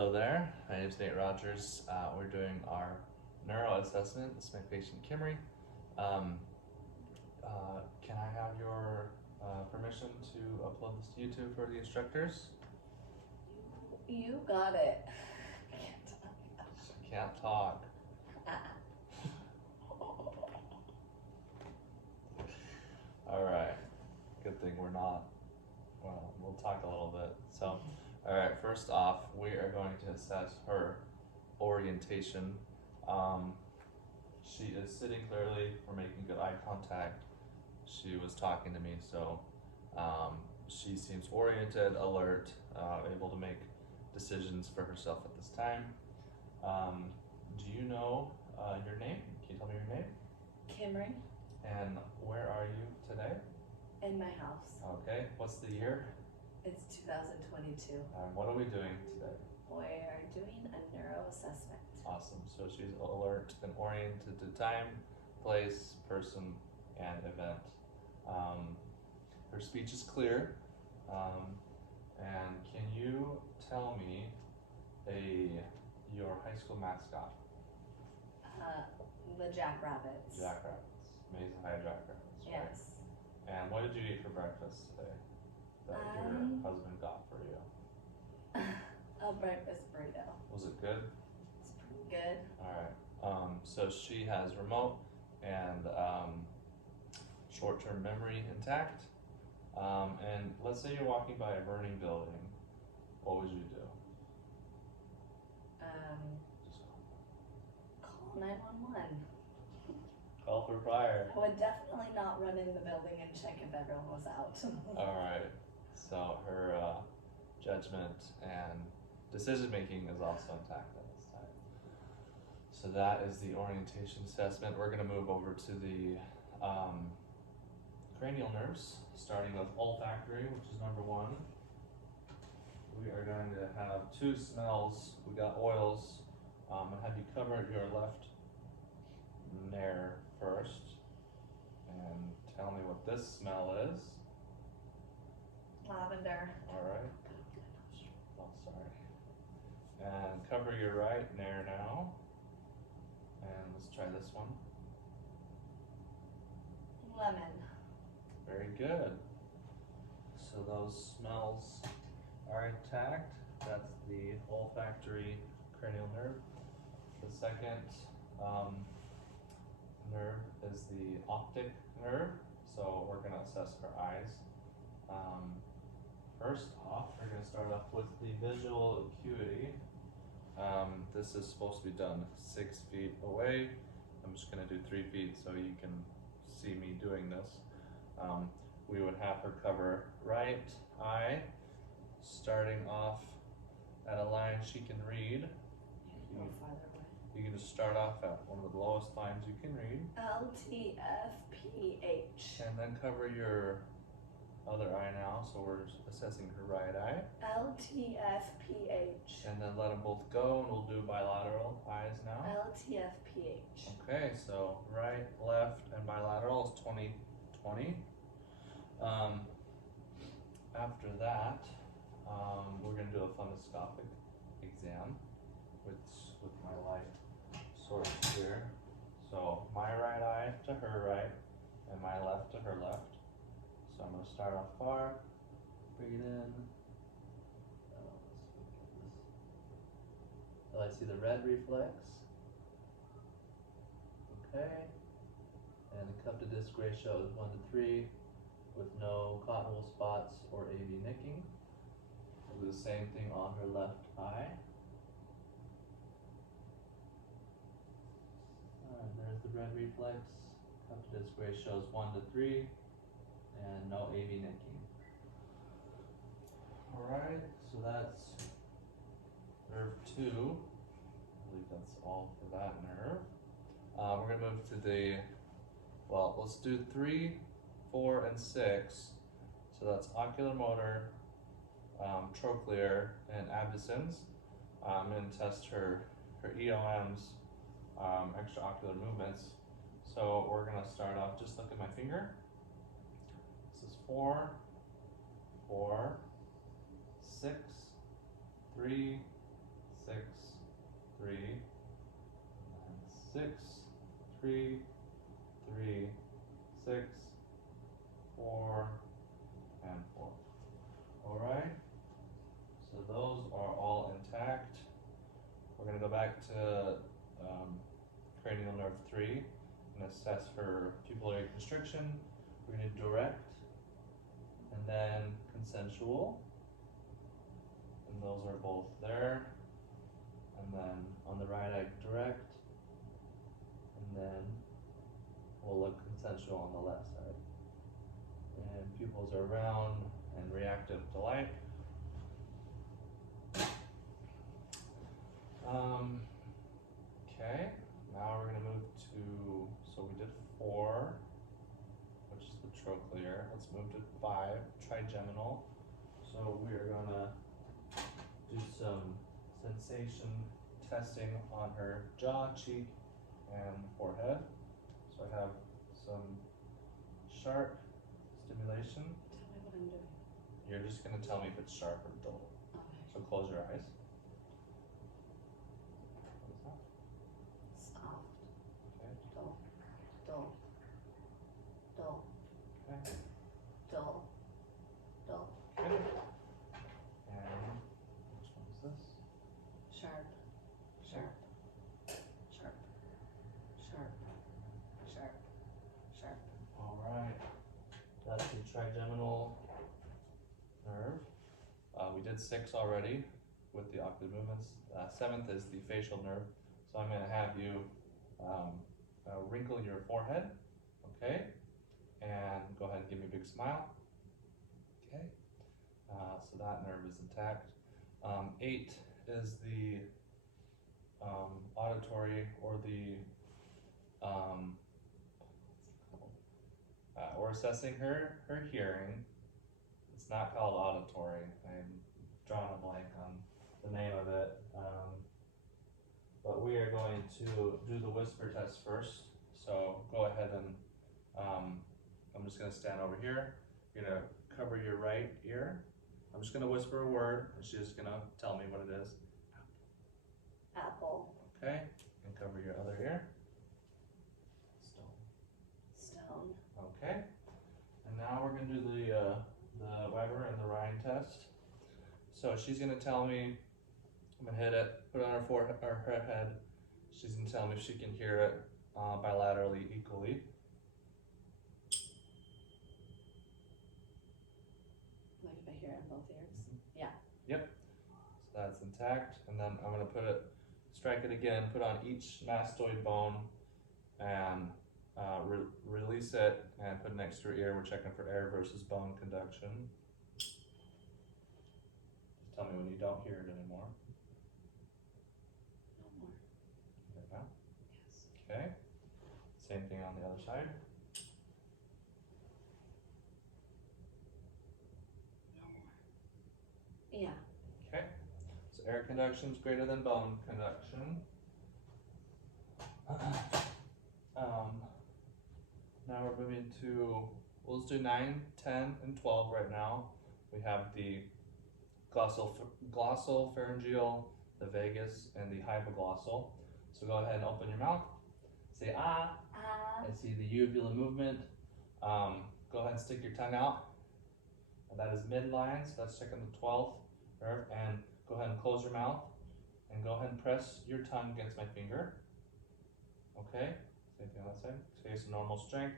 Hello there, my name is Nate Rogers. We're doing our neuro assessment. This is my patient Kimry. Can I have your permission to upload this to YouTube for the instructors? You got it. She can't talk. Alright, good thing we're not. Well, we'll talk a little bit. So, alright, first off, we are going to assess her orientation. She is sitting clearly, we're making good eye contact. She was talking to me, so she seems oriented, alert, able to make decisions for herself at this time. Do you know your name? Can you tell me your name? Kimry, And where are you today? in my house. Okay, what's the year? It's 2022. What are we doing today? We're doing a neuro assessment. Awesome, so she's alert and oriented to time, place, person, and event. Her speech is clear. And can you tell me your high school mascot? The Jackrabbits. Jackrabbits, Mesa High Jackrabbits, right? Yes. And what did you eat for breakfast today that your husband got for you? A breakfast burrito. Was it good? It's pretty good. Alright, so she has remote and short-term memory intact. And let's say you're walking by a burning building, what would you do? Just Call 911. call for fire. I would definitely not run in the building and check if everyone was out. Alright, so her judgment and decision making is also intact at this time. So that is the orientation assessment. We're going to move over to the cranial nerves, starting with olfactory, which is number 1. We are going to have 2 smells. We got oils. I'm going to have you cover your left nair first and tell me what this smell is. Lavender. Alright. Oh, sorry. And cover your right nair now. And let's try this one. Lemon. Very good. So those smells are intact. That's the olfactory cranial nerve. The second nerve is the optic nerve. So we're going to assess her eyes. First off, we're going to start off with the visual acuity. This is supposed to be done 6 feet away. I'm just going to do 3 feet so you can see me doing this. We would have her cover right eye, starting off at a line she can read. Go farther away. You can just start off at one of the lowest lines you can read. LTFPH. And then cover your other eye now, so we're assessing her right eye. LTFPH. And then let them both go, and we'll do bilateral eyes now. LTFPH. Okay, so right, left, and bilateral is 20/20. After that, we're going to do a fundoscopic exam, which with my light source here. So my right eye to her right, and my left to her left. So I'm going to start off far, breathe in. I see the red reflex. Okay. And the cup to disc ratio is 1 to 3 with no cottonwool spots or AV nicking. We'll do the same thing on her left eye. And there's the red reflex. Cup to disc ratio is 1 to 3 and no AV nicking. Alright, so that's nerve 2. I believe that's all for that nerve. We're going to move to the, well, let's do 3, 4, and 6. So that's ocular motor, trochlear, and abducens. I'm going to test her EOMs, extraocular movements. So we're going to start off, just look at my finger. This is 4, 4, 6, 3, 6, 3, 3, 6, 4, and 4. Alright, so those are all intact. We're going to go back to cranial nerve 3 and assess for pupillary constriction. We're going to direct, and then consensual, and those are both there. And then on the right eye, direct, and then we'll look consensual on the left side. And pupils are round and reactive to light. Okay, now we're going to move to, so we did 4, which is the trochlear. Let's move to 5, trigeminal. So we are going to do some sensation testing on her jaw, cheek, and forehead. So I have some sharp stimulation. Tell me what I'm doing. You're just going to tell me if it's sharp or dull. Okay. So close your eyes. What is that? Soft. Okay. Dull. Dull. Dull. Okay. Dull. Dull. Okay. And which one is this? Sharp. Sharp. Sharp. Sharp. Sharp. Sharp. Alright. That's the trigeminal nerve. We did 6 already with the octave movements. 7th is the facial nerve. So I'm going to have you wrinkle your forehead, okay? And go ahead and give me a big smile. Okay. So that nerve is intact. 8 is the auditory, or the we're assessing her hearing. It's not called auditory. I'm drawing a blank on the name of it. But we are going to do the whisper test first. So go ahead and I'm just going to stand over here. You're going to cover your right ear. I'm just going to whisper a word, and she's just going to tell me what it is. Apple. Okay, and cover your other ear. Stone. Okay, and now we're going to do the Weber and the Rhine test. So she's going to tell me, I'm going to hit it, put it on her forehead or her head. She's going to tell me if she can hear it bilaterally equally. Like if I hear it in both ears? Mm-hmm. Yeah. Yep, so that's intact. And then I'm going to strike it again, put on each mastoid bone, and release it and put it next to her ear. We're checking for air versus bone conduction. Just tell me when you don't hear it anymore. No more. Right now? Yes. Okay. Same thing on the other side. No more. Yeah. Okay. So air conduction is greater than bone conduction. Now we're moving to, well, let's do 9, 10, and 12 right now. We have the glossal pharyngeal, the vagus, and the hypoglossal. So go ahead and open your mouth. Say ah. Ah. I see the uvula movement. Go ahead and stick your tongue out. And that is midline, so that's checking the 12th nerve. And go ahead and close your mouth. And go ahead and press your tongue against my finger. Okay, same thing on that side. Stay some normal strength.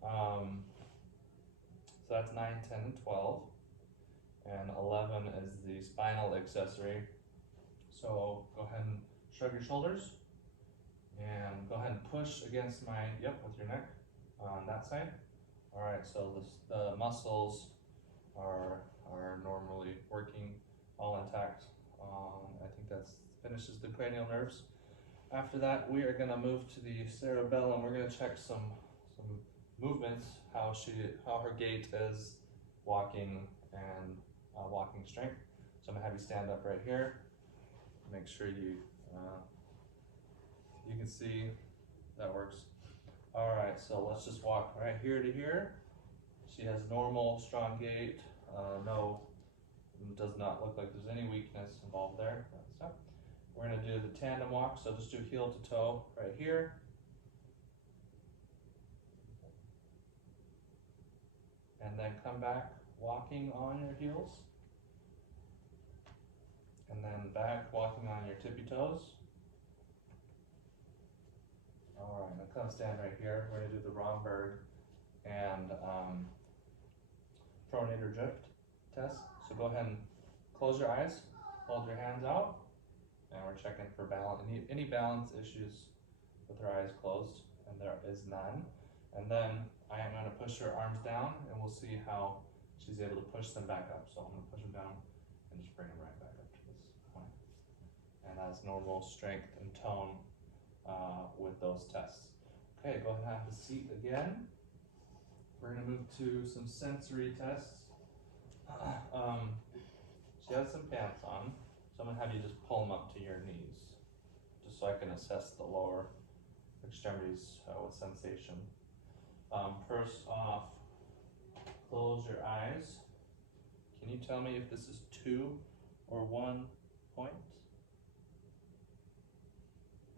So that's 9, 10, and 12. And 11 is the spinal accessory. So go ahead and shrug your shoulders. And go ahead and push against my, with your neck on that side. All right, so the muscles are normally working, all intact. I think that finishes the cranial nerves. After that, we are gonna move to the cerebellum. We're gonna check some movements, how her gait is, walking, and walking strength. So I'm gonna have you stand up right here. Make sure you can see that works. All right, so let's just walk right here to here. She has normal, strong gait. No, it does not look like there's any weakness involved there. We're gonna do the tandem walk, so just do heel to toe right here. And then come back walking on your heels. And then back walking on your tippy toes. Alright, now come stand right here. We're gonna do the Romberg and pronator drift test. So go ahead and close your eyes, hold your hands out, and we're checking for balance, any balance issues with her eyes closed, and there is none. And then I am going to push her arms down, and we'll see how she's able to push them back up. So I'm going to push them down and just bring them right back up to this point. And that's normal strength and tone with those tests. Okay, go ahead and have the seat again. We're going to move to some sensory tests. She has some pants on, so I'm going to have you just pull them up to your knees, just so I can assess the lower extremities with sensation. First off, close your eyes. Can you tell me if this is 2 or 1 point?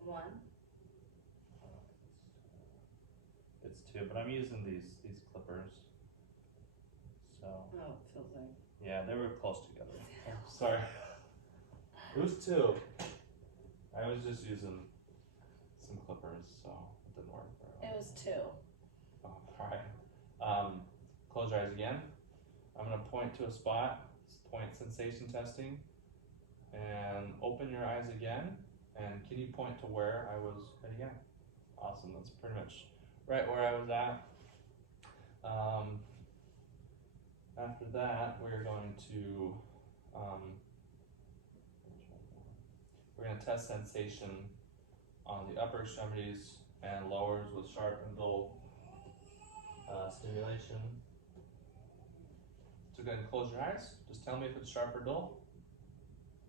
1. It's 2, but I'm using these clippers. So. Oh, it feels like. Yeah, they were close together. Sorry. It was 2. I was just using some clippers, so it didn't work very well. It was 2. Oh, alright. Close your eyes again. I'm going to point to a spot, point sensation testing, and open your eyes again. And can you point to where I was at again? Awesome, that's pretty much right where I was at. After that, we're going to test sensation on the upper extremities and lowers with sharp and dull stimulation. So go ahead and close your eyes. Just tell me if it's sharp or dull.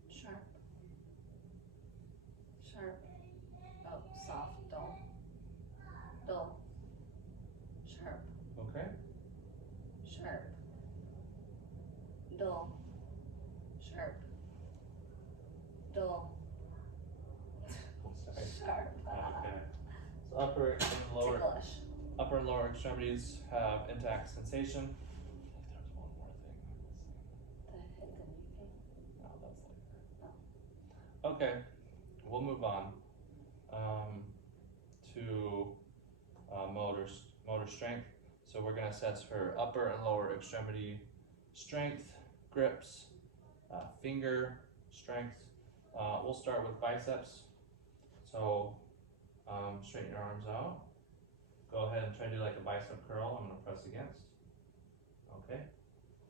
Sharp. Sharp. Oh, soft. Dull. Dull. Sharp. Okay. Sharp. Dull. Sharp. Dull. Sorry. Sharp. Okay. So upper and lower. Ticklish. Upper and lower extremities have intact sensation. I think there's one more thing I'm missing. The hidden thing. No, that's later. Oh. Okay, we'll move on to motor strength. So we're going to assess her upper and lower extremity strength, grips, finger strength. We'll start with biceps. So straighten your arms out. Go ahead and try to do like a bicep curl. I'm going to press against. Okay,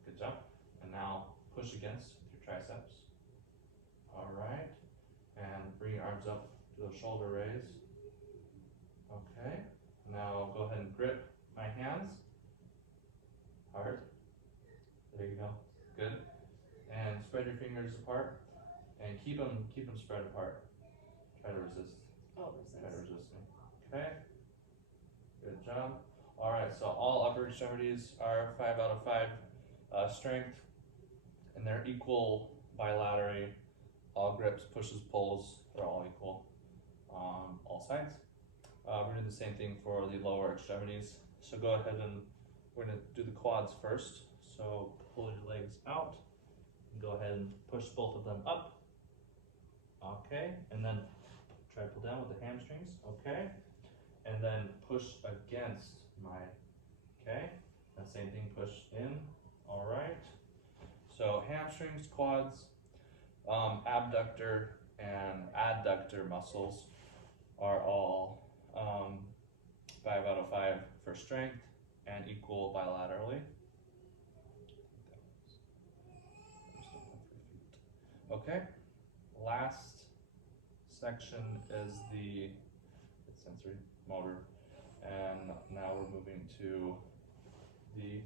good job. And now push against with your triceps. All right, and bring your arms up to the shoulder raise. Okay, now go ahead and grip my hands hard. There you go. Good. And spread your fingers apart and keep them spread apart. Try to resist. Oh, resist. Try to resist me. Okay. Good job. All right. So all upper extremities are 5 out of 5 strength, and they're equal bilaterally. All grips, pushes, pulls, they're all equal on all sides. We're doing the same thing for the lower extremities. So go ahead and we're going to do the quads first. So pull your legs out and go ahead and push both of them up. Okay, and then try to pull down with the hamstrings. Okay, and then push against my, okay, and same thing, push in. All right, so hamstrings, quads, abductor and adductor muscles are all 5 out of 5 for strength and equal bilaterally. Okay, last section is the sensory motor, and now we're moving to the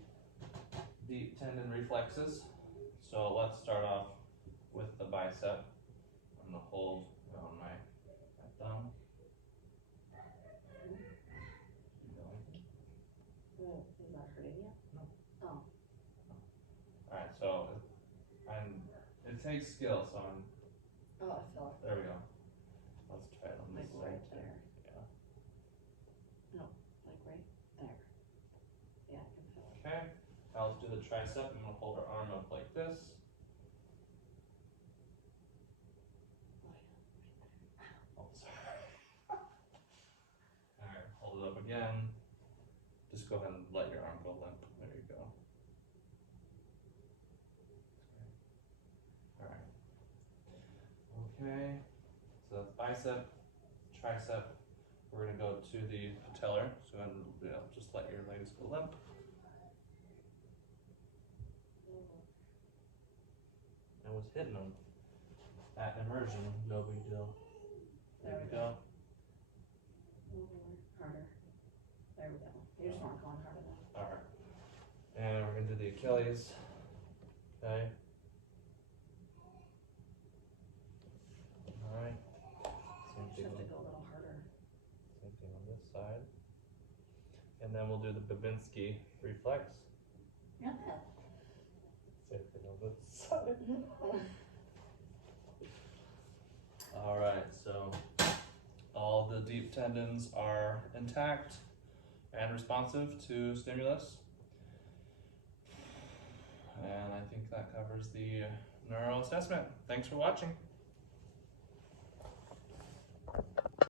deep tendon reflexes. So let's start off with the bicep. I'm going to hold on my thumb. Is that hurting you? No. Oh. Alright, so it takes skill, so Oh, I feel it. There we go. Let's try it on Like this right side too. there. Yeah. No, like right there. Yeah, I can feel it. Okay. Now let's do the tricep. I'm gonna hold our arm up like this. Oh, sorry. Alright, hold it up again. Just go ahead and let your arm go limp. There you go. Alright. Okay. So that's bicep, tricep. We're gonna go to the patellar. So just let your legs go limp. I was hitting them at immersion. No big deal. There we go. Harder. There we go. You just weren't going hard enough. Alright. And we're gonna do the Achilles. Okay. Alright. You have to go a little harder. Same thing on this side. And then we'll do the Babinski reflex. Yeah. Same thing on this side. Alright, so all the deep tendons are intact and responsive to stimulus. And I think that covers the neuro assessment. Thanks for watching.